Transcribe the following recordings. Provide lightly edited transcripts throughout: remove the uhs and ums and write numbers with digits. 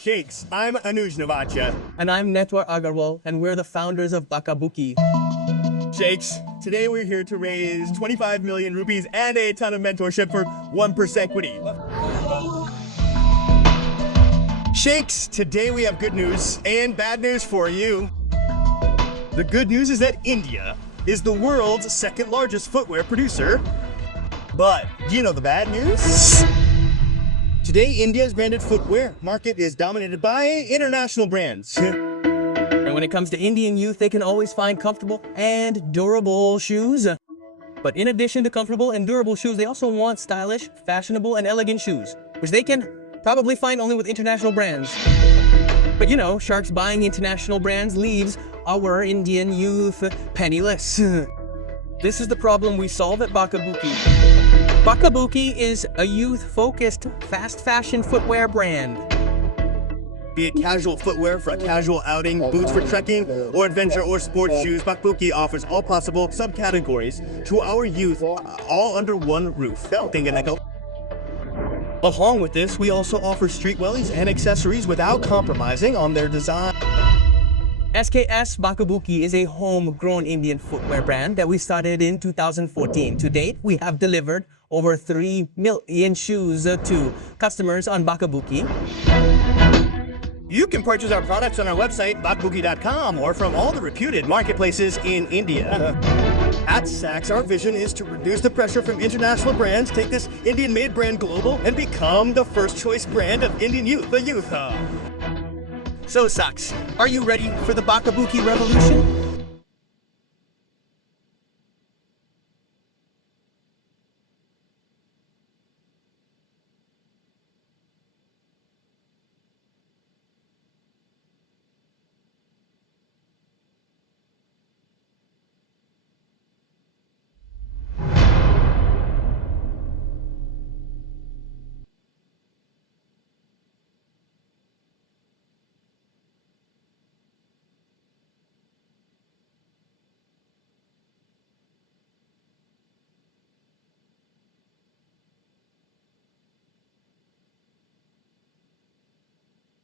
Shakes, I'm Anuj Navacha. And I'm Netwar Agarwal, and we're the founders of Bacca Bucci. Shakes, today we're here to raise 25 million rupees and a ton of mentorship for 1% equity. Shakes, today we have good news and bad news for you. The good news is that India is the world's second largest footwear producer. But do you know the bad news? Today, India's branded footwear market is dominated by international brands. And when it comes to Indian youth, they can always find comfortable and durable shoes. But in addition to comfortable and durable shoes, they also want stylish, fashionable, and elegant shoes, which they can probably find only with international brands. But you know, sharks buying international brands leaves our Indian youth penniless. This is the problem we solve at Bacca Bucci. Bacca Bucci is a youth-focused, fast fashion footwear brand. Be it casual footwear for a casual outing, boots for trekking, or adventure or sports shoes, Bacca Bucci offers all possible subcategories to our youth, all under one roof. Along with this, we also offer street wellies and accessories without compromising on their design. SKS Bacca Bucci is a homegrown Indian footwear brand that we started in 2014. To date, we have delivered over 3 million shoes to customers on Bacca Bucci. You can purchase our products on our website, baccabucci.com, or from all the reputed marketplaces in India. At Saks, our vision is to reduce the pressure from international brands, take this Indian-made brand global, and become the first choice brand of Indian youth, the Youth Hub. So Saks, are you ready for the Bacca Bucci revolution?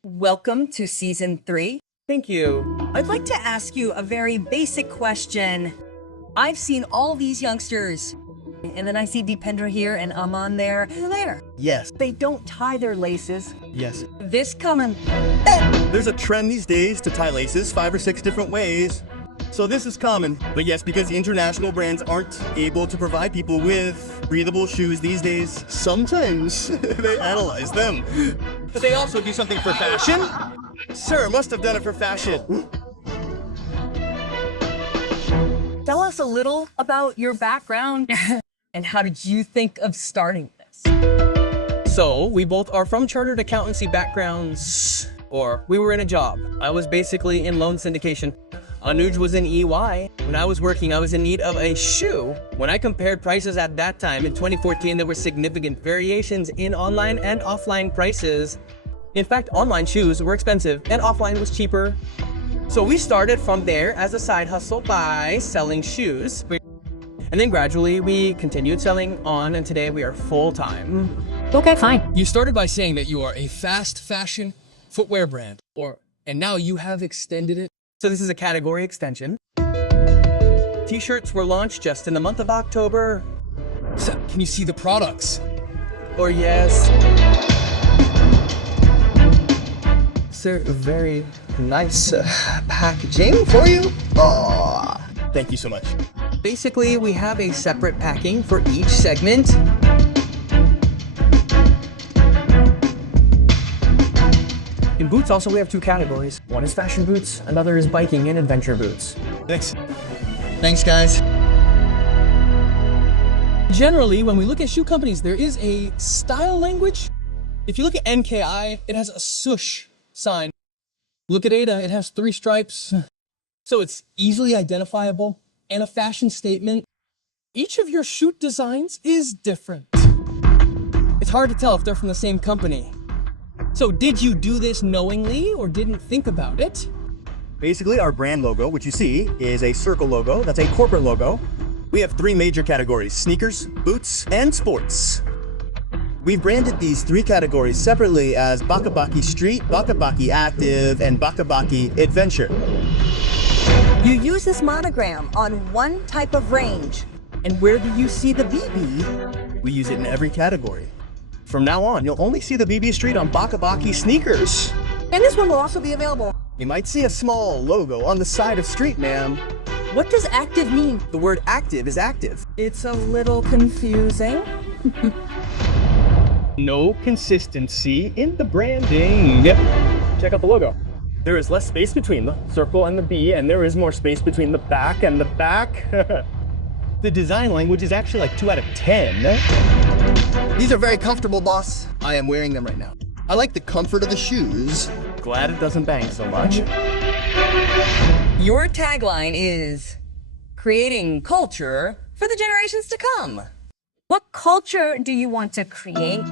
Welcome to season 3. Thank you. I'd like to ask you a very basic question. I've seen all these youngsters, and then I see Deependra here and Aman there. There. Yes. They don't tie their laces. Yes. This coming. There's a trend these days to tie laces 5 or 6 different ways. So this is common, but yes, because international brands aren't able to provide people with breathable shoes these days, sometimes they analyze them. But they also do something for fashion? Sir, must have done it for fashion. Tell us a little about your background and how did you think of starting this? So, we both are from chartered accountancy backgrounds, or we were in a job. I was basically in loan syndication. Anuj was in EY. When I was working, I was in need of a shoe. When I compared prices at that time, in 2014, there were significant variations in online and offline prices. In fact, online shoes were expensive and offline was cheaper. So we started from there as a side hustle by selling shoes. And then gradually we continued selling on, and today we are full-time. Okay, fine. You started by saying that you are a fast fashion footwear brand, and now you have extended it. So this is a category extension. T-shirts were launched just in the month of October. So, can you see the products? Or yes. Sir, very nice packaging for you. Oh, thank you so much. Basically, we have a separate packing for each segment. In boots also we have 2 categories. One is fashion boots, another is biking and adventure boots. Thanks. Thanks, guys. Generally, when we look at shoe companies, there is a style language. If you look at NKI, it has a swoosh sign. Look at Ada, it has 3 stripes. So it's easily identifiable and a fashion statement. Each of your shoe designs is different. It's hard to tell if they're from the same company. So did you do this knowingly or didn't think about it? Basically, our brand logo, which you see, is a circle logo. That's a corporate logo. We have 3 major categories: sneakers, boots, and sports. We've branded these three categories separately as Bacca Bucci Street, Bacca Bucci Active, and Bacca Bucci Adventure. You use this monogram on one type of range. And where do you see the BB? We use it in every category. From now on, you'll only see the BB Street on Bacca Bucci sneakers. And this one will also be available. You might see a small logo on the side of Street, ma'am. What does active mean? The word active is active. It's a little confusing. No consistency in the branding. Check out the logo. There is less space between the circle and the B, and there is more space between the back and the back. The design language is actually like 2 out of 10. These are very comfortable, boss. I am wearing them right now. I like the comfort of the shoes. Glad it doesn't bang so much. Your tagline is creating culture for the generations to come. What culture do you want to create?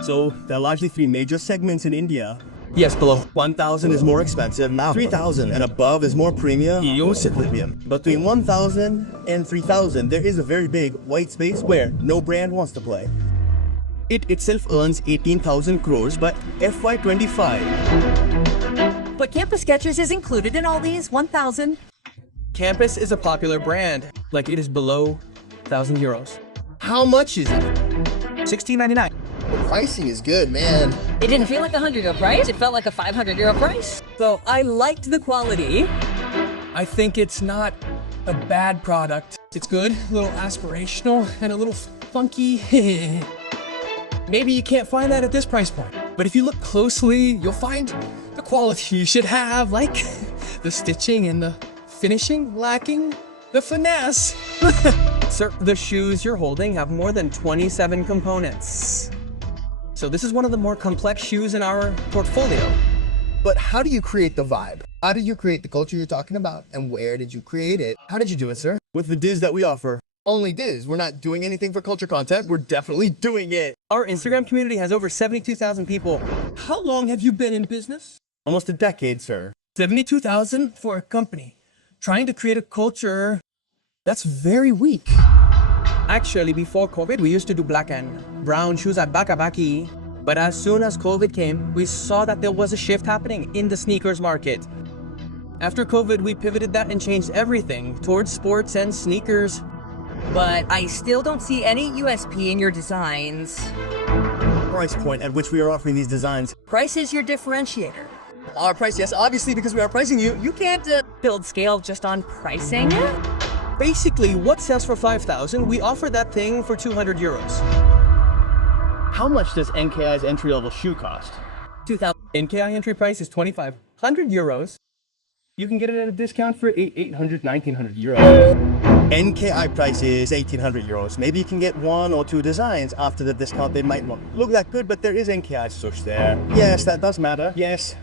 So there are largely three major segments in India. Yes, below. 1,000 is more expensive, 3,000 and above is more premium. Between 1,000 and 3,000, there is a very big white space where no brand wants to play. It itself earns 18,000 crores by FY25. But Campus Skechers is included in all these 1,000. Campus is a popular brand. Like, it is below 1,000 euros. How much is it? $16.99. The pricing is good, man. It didn't feel like a €100 price, it felt like a €500 price. So I liked the quality. I think it's not a bad product. It's good, a little aspirational, and a little funky. Maybe you can't find that at this price point. But if you look closely, you'll find the quality you should have, like the stitching and the finishing lacking the finesse. Sir, the shoes you're holding have more than 27 components. So this is one of the more complex shoes in our portfolio. But how do you create the vibe? How did you create the culture you're talking about? And where did you create it? How did you do it, sir? With the Diz that we offer. Only Diz. We're not doing anything for culture content. We're definitely doing it. Our Instagram community has over 72,000 people. How long have you been in business? Almost a decade, sir. 72,000 for a company. Trying to create a culture, that's very weak. Actually, before COVID, we used to do black and brown shoes at Bacca Bucci. But as soon as COVID came, we saw that there was a shift happening in the sneakers market. After COVID, we pivoted that and changed everything towards sports and sneakers. But I still don't see any USP in your designs. Price point at which we are offering these designs. Price is your differentiator. Our price, yes, obviously, because we are pricing you. You can't Build scale just on pricing? Basically, what sells for 5,000, we offer that thing for 200 euros. How much does NKI's entry-level shoe cost? 2,000. NKI entry price is 2,500 euros. You can get it at a discount for 800, 1,900 euros. NKI price is 1,800 euros. Maybe you can get 1 or 2 designs after the discount. They might not look that good, but there is NKI swoosh there. Yes, that does matter. Yes,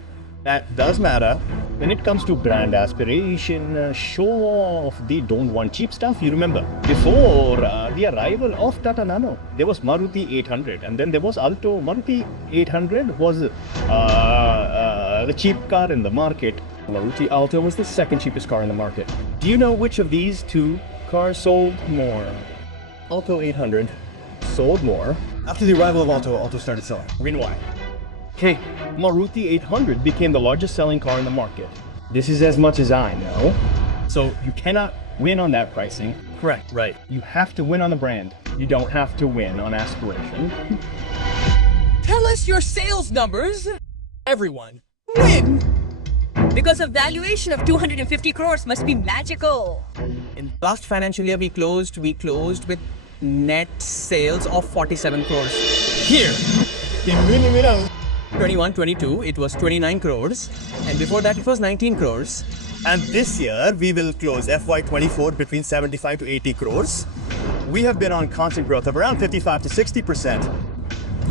that does matter. When it comes to brand aspiration, show off, they don't want cheap stuff. You remember, before the arrival of Tata Nano, there was Maruti 800 and then there was Alto. Maruti 800 was the cheap car in the market. Maruti Alto was the second cheapest car in the market. Do you know which of these two cars sold more? Alto 800. Sold more. After the arrival of Alto, Alto started selling. Reason why? Okay, Maruti 800 became the largest selling car in the market. This is as much as I know. So you cannot win on that pricing. Correct, right. You have to win on the brand. You don't have to win on aspiration. Tell us your sales numbers. Everyone, win! Because a valuation of 250 crores must be magical. In last financial year, we closed with net sales of 47 crores. Here. 21, 22, it was 29 crores. And before that, it was 19 crores. And this year, we will close FY24 between 75 to 80 crores. We have been on constant growth of around 55 to 60%.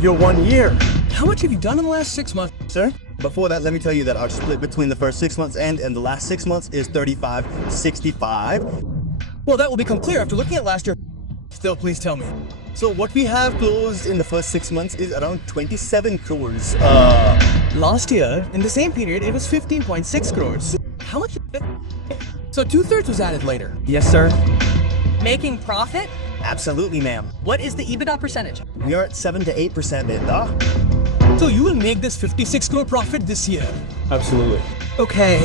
Your 1 year. How much have you done in the last 6 months? Sir, before that, let me tell you that our split between the first 6 months and the last 6 months is 35-65. Well, that will become clear after looking at last year. Still, please tell me. So what we have closed in the first 6 months is around 27 crores. Last year, in the same period, it was 15.6 crores. How much? So 2/3 was added later. Yes, sir. Making profit? Absolutely, ma'am. What is the EBITDA percentage? We are at 7 to 8% EBITDA. So you will make this 56 crore profit this year. Absolutely. Okay.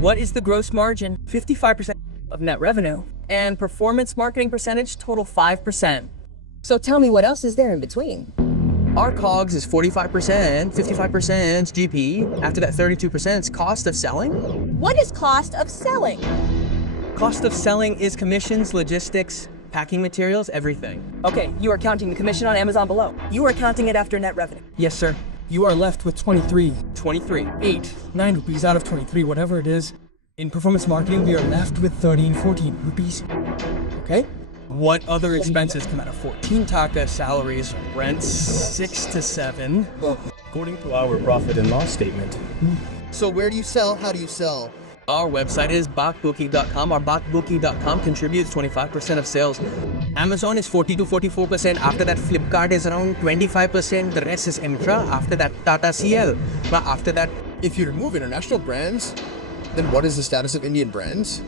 What is the gross margin? 55% of net revenue. And performance marketing percentage, total 5%. So tell me what else is there in between? Our COGS is 45%, 55% GP. After that, 32% is cost of selling. What is cost of selling? Cost of selling is commissions, logistics, packing materials, everything. Okay, you are counting the commission on Amazon below. You are counting it after net revenue. Yes, sir. You are left with 23, 23. 8, 9 rupees out of 23, whatever it is. In performance marketing, we are left with 13, 14 rupees. Okay? What other expenses come out of 14? Taka, salaries, rents, 6 to 7. According to our profit and loss statement, So where do you sell? How do you sell? Our website is baccabucci.com. Our baccabucci.com contributes 25% of sales. Amazon is 40 to 44%. After that, Flipkart is around 25%. The rest is Intra. After that, Tata CL. But after that, If you remove international brands, then what is the status of Indian brands?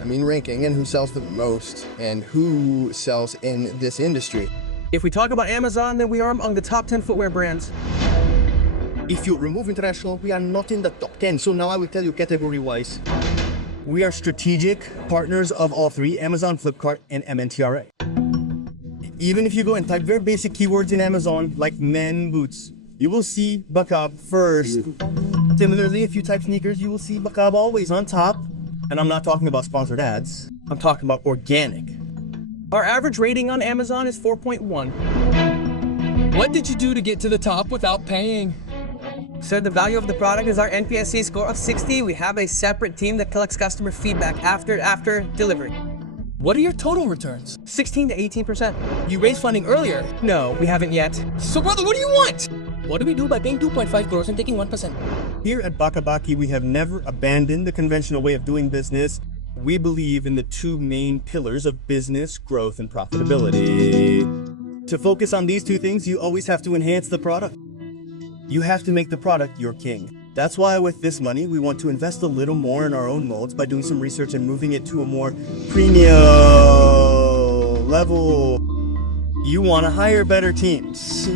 I mean, ranking and who sells the most and who sells in this industry. if we talk about Amazon, then we are among the top 10 footwear brands. If you remove international, we are not in the top 10. So now I will tell you category-wise. We are strategic partners of all three, Amazon, Flipkart, and MNTRA. Even if you go and type very basic keywords in Amazon, like men boots, you will see Bacca first. Similarly, if you type sneakers, you will see Bacca always on top. And I'm not talking about sponsored ads. I'm talking about organic. Our average rating on Amazon is 4.1. What did you do to get to the top without paying? Sir, the value of the product is our NPSC score of 60. We have a separate team that collects customer feedback after delivery. What are your total returns? 16 to 18%. You raised funding earlier. No, we haven't yet. So brother, what do you want? What do we do by paying 2.5 crores and taking 1%? Here at Bacca Bucci, we have never abandoned the conventional way of doing business. We believe in the two main pillars of business, growth, and profitability. To focus on these two things, you always have to enhance the product. You have to make the product your king. That's why with this money, we want to invest a little more in our own molds by doing some research and moving it to a more premium level. You want to hire better teams.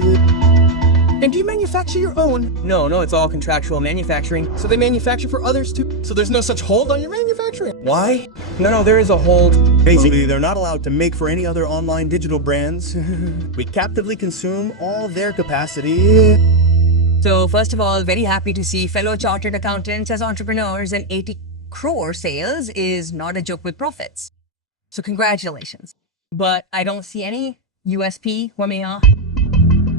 And do you manufacture your own? No, it's all contractual manufacturing. So they manufacture for others too? So there's no such hold on your manufacturing? Why? No, there is a hold. Basically, they're not allowed to make for any other online digital brands. We captively consume all their capacity. So first of all, very happy to see fellow chartered accountants as entrepreneurs, and 80 crore sales is not a joke with profits. So congratulations. But I don't see any USP,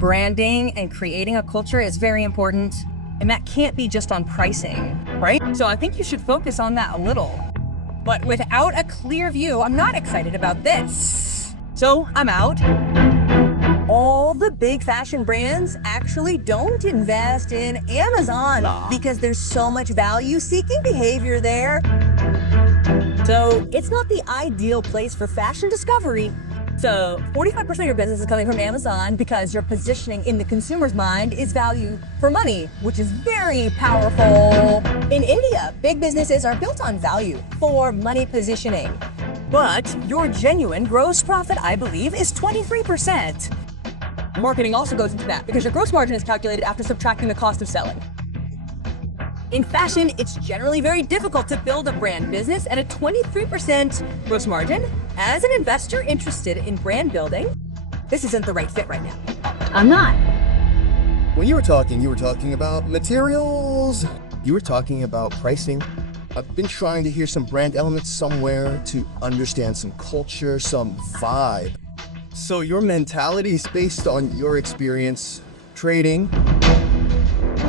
branding and creating a culture is very important. And that can't be just on pricing, right? So I think you should focus on that a little. But without a clear view, I'm not excited about this. So I'm out. All the big fashion brands actually don't invest in Amazon because there's so much value-seeking behavior there. So it's not the ideal place for fashion discovery. So 45% of your business is coming from Amazon because your positioning in the consumer's mind is value for money, which is very powerful. In India, big businesses are built on value for money positioning. But your genuine gross profit, I believe, is 23%. Marketing also goes into that because your gross margin is calculated after subtracting the cost of selling. In fashion, it's generally very difficult to build a brand business at a 23% gross margin. As an investor interested in brand building, this isn't the right fit right now. I'm not. When you were talking about materials, you were talking about pricing. I've been trying to hear some brand elements somewhere to understand some culture, some vibe. So your mentality is based on your experience trading.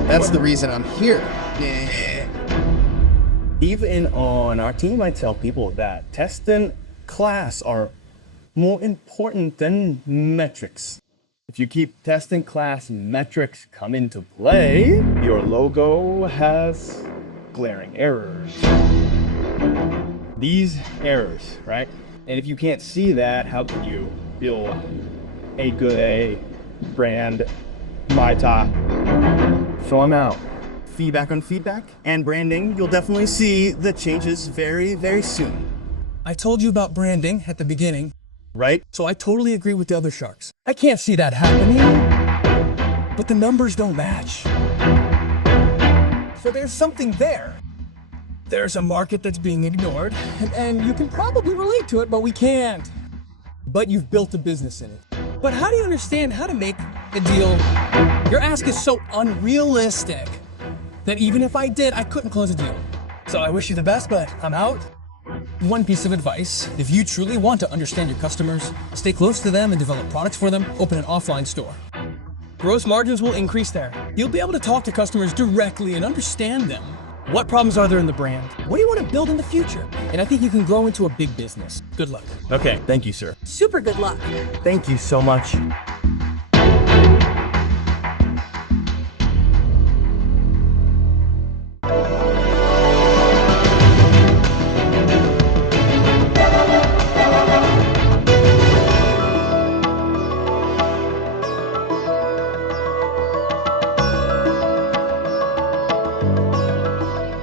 That's the reason I'm here. Yeah. even on our team, I tell people that test and class are more important than metrics. If you keep test and class metrics come into play, your logo has glaring errors. These errors, right? And if you can't see that, how can you build a good brand, my top? So I'm out. Feedback on feedback and branding, you'll definitely see the changes very, very soon. I told you about branding at the beginning. right? So I totally agree with the other sharks. I can't see that happening, but the numbers don't match. So there's something there. There's a market that's being ignored, and you can probably relate to it, but we can't. But you've built a business in it. But how do you understand how to make a deal? Your ask is so unrealistic that even if I did, I couldn't close a deal. So I wish you the best, but I'm out. One piece of advice, if you truly want to understand your customers, stay close to them and develop products for them, open an offline store. Gross margins will increase there. You'll be able to talk to customers directly and understand them. What problems are there in the brand? What do you want to build in the future? And I think you can grow into a big business. Good luck. Okay, thank you, sir. Super good luck. Thank you so much.